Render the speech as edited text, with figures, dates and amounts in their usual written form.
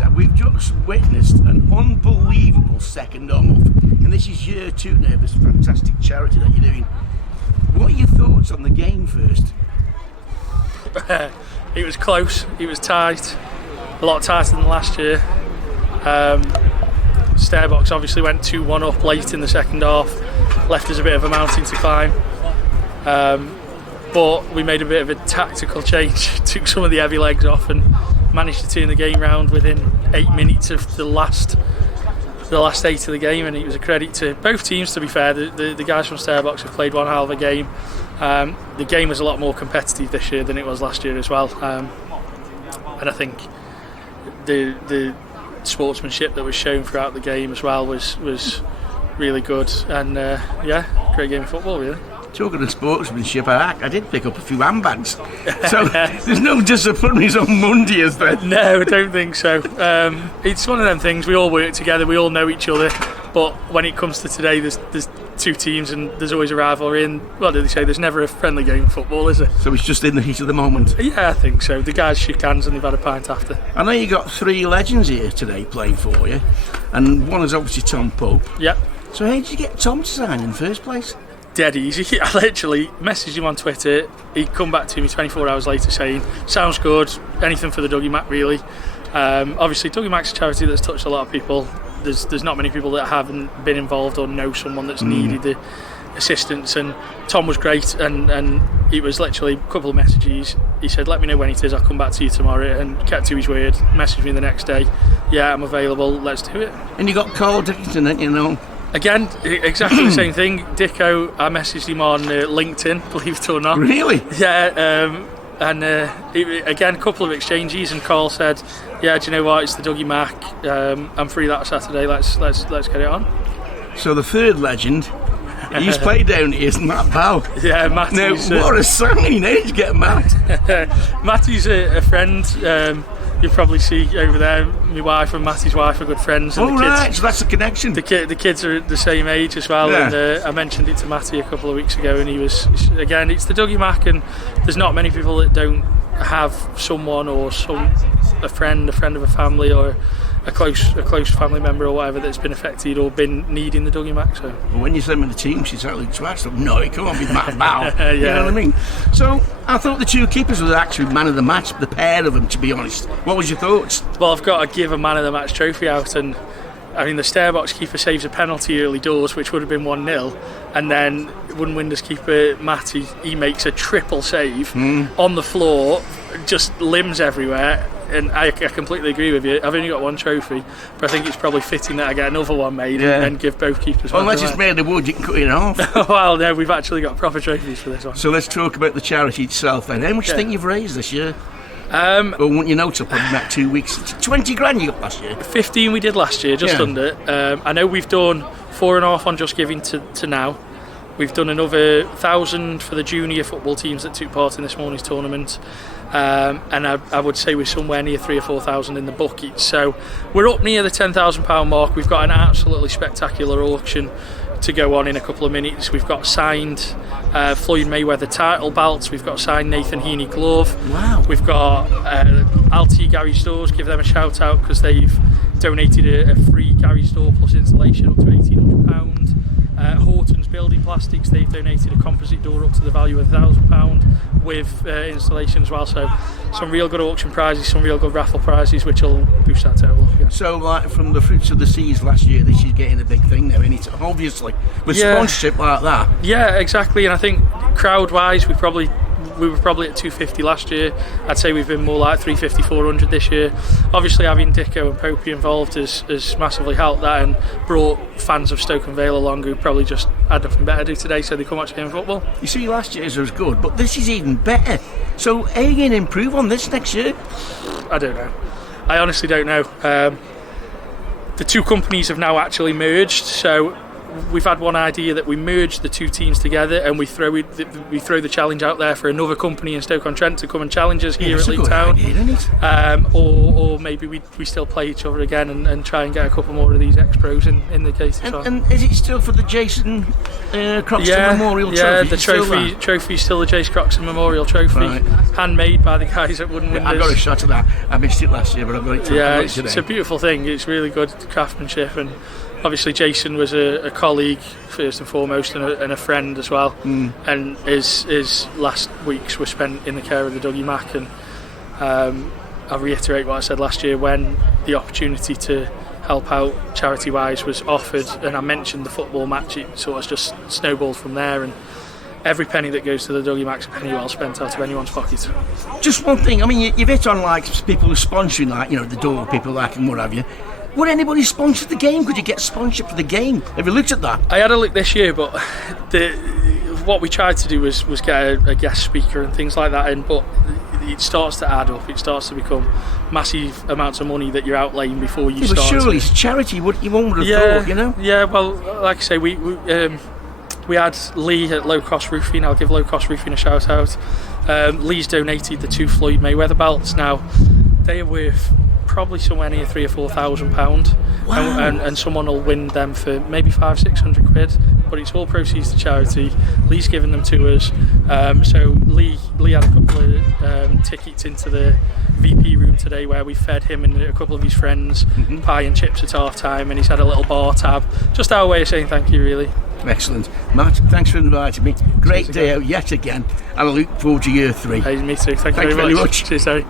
Matt, we've just witnessed an unbelievable second half, and this is year 2 now of this fantastic charity that you're doing. What are your thoughts on the game first? It was close, it was tight, a lot tighter than last year. StairBox obviously went 2-1 up late in the second half, left us a bit of a mountain to climb. But we made a bit of a tactical change, took some of the heavy legs off and managed to turn the game round within 8 minutes of the last 8 of the game, and it was a credit to both teams, to be fair. The guys from StairBox have played one hell of a game. The game was a lot more competitive this year than it was last year as well, and I think the sportsmanship that was shown throughout the game as well was really good, and great game of football really. Talking of sportsmanship, I did pick up a few handbags. So there's no disciplinaries on Monday, is there? No, I don't think so. It's one of them things, we all work together, we all know each other, but when it comes to today, there's 2 teams and there's always a rivalry, and what do they say, there's never a friendly game of football, is there? So it's just in the heat of the moment? Yeah, I think so. The guys shook hands and they've had a pint after. I know you got 3 legends here today playing for you, and one is obviously Tom Pope. Yep. So how did you get Tom to sign in the first place? Dead easy. I literally messaged him on Twitter. He'd come back to me 24 hours later saying, sounds good, anything for the Dougie Mac really. Obviously Dougie Mac's a charity that's touched a lot of people. There's not many people that haven't been involved or know someone that's needed the assistance, and Tom was great, and it was literally a couple of messages. He said, let me know when it is, I'll come back to you tomorrow, and kept to his word. Messaged me the next day, yeah, I'm available, let's do it. And you got Carl Dickinson, didn't you know? Again, exactly the same thing. Dicko, I messaged him on LinkedIn, believe it or not. Really? Yeah, again, a couple of exchanges, and Carl said, yeah, do you know what, it's the Dougie Mac, I'm free that Saturday, let's get it on. So the third legend, he's played down here, isn't Matt Bell? Yeah, Matthew's... Now, what a signing, eh, to get Matt. Matthew's a friend, you'll probably see over there, my wife and Matthew's wife are good friends. And right, so that's the connection. The kids are the same age as well, yeah. And I mentioned it to Matthew a couple of weeks ago, and he was, again, it's the Dougie Mac, and there's not many people that don't have someone or a friend of a family, or a close family member or whatever that's been affected or been needing the Dougie Mac. So well, when you sent me the team, she said, "Twat, no, it can't be Matt Bow." Yeah. You know what I mean? So I thought the 2 keepers were actually man of the match, the pair of them, to be honest. What was your thoughts? Well, I've got to give a man of the match trophy out, and I mean the StairBox keeper saves a penalty early doors, which would have been 1-0, and then Wooden Windows keeper Matt, he makes a triple save on the floor, just limbs everywhere. And I completely agree with you. I've only got 1 trophy, but I think it's probably fitting that I get another one made and give both keepers one. Unless it's made of wood, you can cut it in half. Well, no, we've actually got proper trophies for this one. So let's talk about the charity itself then. How much do you think you've raised this year? Well, won't you know till probably about 2 weeks? 20 grand you got last year? 15 we did last year, just under. I know we've done 4.5 on Just Giving to now. We've done another 1,000 for the junior football teams that took part in this morning's tournament. And I would say we're somewhere near 3,000 or 4,000 in the bucket. So we're up near the £10,000 mark. We've got an absolutely spectacular auction to go on in a couple of minutes. We've got signed Floyd Mayweather title belts. We've got signed Nathan Heaney glove. Wow. We've got LT Garage Stores. Give them a shout out because they've donated a free garage door plus installation up to £1,800. Horton's Building Plastics, they've donated a composite door up to the value of £1,000 with installation as well. So some real good auction prizes, some real good raffle prizes, which will boost that total. Yeah. So like from the fruits of the seas last year, this is getting a big thing now, isn't it? Obviously, with sponsorship like that. Yeah, exactly. And I think crowd-wise, we were probably at 250 last year. I'd say we've been more like 350, 400 this year. Obviously having Dicko and Popey involved has massively helped that and brought fans of Stoke and Vale along who probably just had nothing better to do today, so they come watch game football. You see, last year's was good, but this is even better. So are you going to improve on this next year? I don't know. I honestly don't know. The 2 companies have now actually merged, so we've had one idea that we merge the 2 teams together and we throw the challenge out there for another company in Stoke-on-Trent to come and challenge us here at League Town. Or maybe we still play each other again and try and get a couple more of these X-Pros in the case as well. And is it still for the Jason Croxton Memorial Trophy? Yeah, the trophy's still the Jace Croxton Memorial Trophy. Right. handmade by the guys at Wooden Windows. I got a shot of that. I missed it last year, but I got it today. Yeah, it's a beautiful thing. It's really good craftsmanship, and obviously Jason was a colleague first and foremost, and a friend as well. And his last weeks were spent in the care of the Dougie Mac. And I'll reiterate what I said last year when the opportunity to help out charity-wise was offered, and I mentioned the football match. It sort of just snowballed from there, and every penny that goes to the Dougie Mac's a penny well spent out of anyone's pocket. Just one thing, I mean, you've hit on like people who are sponsoring, like, you know, the door people like and what have you. Would anybody sponsor the game? Could you get sponsorship for the game? Have you looked at that? I had a look this year, but what we tried to do was get a guest speaker and things like that in, but it starts to add up. It starts to become massive amounts of money that you're outlaying before you start. But surely it's charity. You won't have thought, you know? Yeah, well, like I say, we had Lee at Low Cost Roofing. I'll give Low Cost Roofing a shout out. Lee's donated the 2 Floyd Mayweather belts. Now, they are worth probably somewhere near £3,000 or £4,000. Wow. And someone will win them for maybe 500-600 quid, but it's all proceeds to charity. Lee's given them to us, so Lee had a couple of tickets into the VP room today where we fed him and a couple of his friends pie and chips at half time, and he's had a little bar tab. Just our way of saying thank you, really. Excellent. Matt, thanks for inviting me. Great day out yet again, and I look forward to year 3. Hey, me too. Thank you very much. Cheers, Harry.